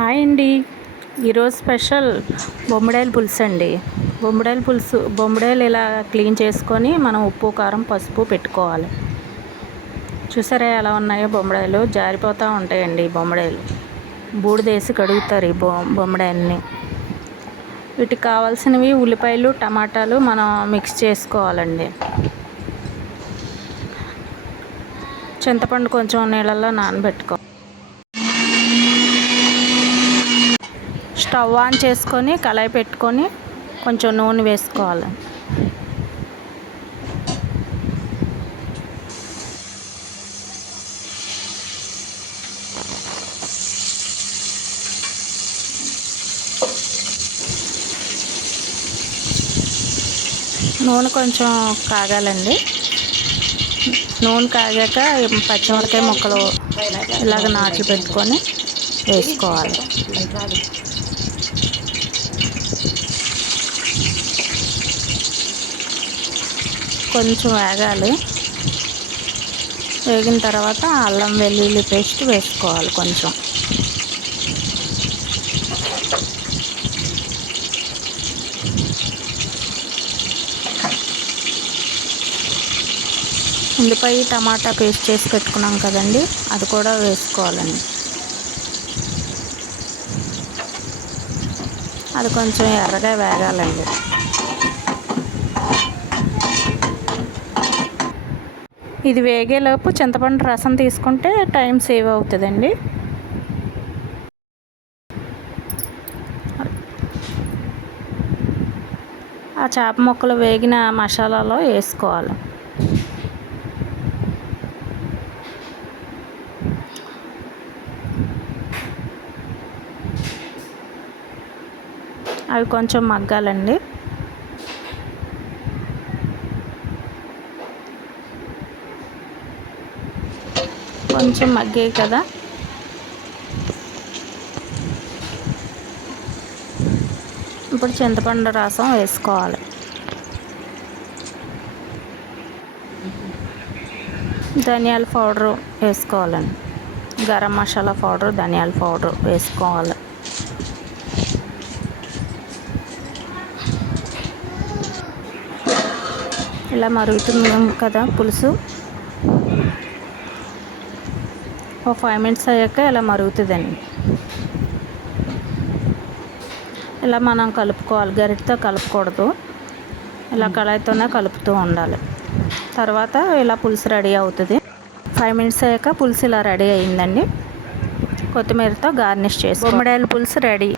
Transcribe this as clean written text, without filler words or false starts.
Hi అండి. ఈరోజు special బొమ్మిడాయల పులుసు అండి. బొమ్మిడాయలు ఇలా క్లీన్ చేసుకొని మనం ఉప్పు కారం పసుపు పెట్టుకోవాలి. చూసారా ఎలా ఉన్నాయో బొమ్మిడాయలు, జారిపోతూ ఉంటాయండి. బొమ్మిడాయలు బూడిదేసి కడుగుతారు ఈ బొమ్మిడాయల్ని. వీటికి కావాల్సినవి ఉల్లిపాయలు టమాటాలు మనం మిక్స్ చేసుకోవాలండి. చింతపండు కొంచెం నీళ్ళల్లో నానబెట్టుకోవాలి. స్టవ్ ఆన్ చేసుకొని కళాయి పెట్టుకొని కొంచెం నూనె వేసుకోవాలి. నూనె కొంచెం కాగాలండి. నూనె కాగాక పచ్చిమిరపకాయ ముక్కలు ఇలాగ నాట్లు పెట్టుకొని వేసుకోవాలి. కొంచెం వేగాలి. వేగిన తర్వాత అల్లం వెల్లుల్లి పేస్ట్ వేసుకోవాలి. కొంచెం ఉల్లిపాయ టమాటా పేస్ట్ చేసి పెట్టుకున్నాం కదండి, అది కూడా వేసుకోవాలండి. అది కొంచెం ఎర్రగా వేగాలండి. ఇది వేగేలోపు చింతపండు రసం తీసుకుంటే టైం సేవ్ అవుతుందండి. ఆ చేప ముక్కలు వేగిన మసాలాలో వేసుకోవాలి. అవి కొంచెం మగ్గాలండి. కొంచెం మగ్గాయి కదా, ఇప్పుడు చింతపండు రసం వేసుకోవాలి. ధనియాల పౌడరు వేసుకోవాలండి. గరం మసాలా పౌడరు, ధనియాల పౌడరు వేసుకోవాలి. ఇలా మరుగుతుంది కదా పులుసు. ఒక 5 minutes అయ్యాక ఇలా మరుగుతుందండి. ఇలా మనం కలుపుకోవాలి. గరిటతో కలపకూడదు, ఇలా కళాయితోనే కలుపుతూ ఉండాలి. తర్వాత ఇలా పులుసు రెడీ అవుతుంది. 5 minutes అయ్యాక పులుసు ఇలా రెడీ అయిందండి. కొత్తిమీరతో గార్నిష్ చేసి బొమ్మిడాయల పులుసు రెడీ.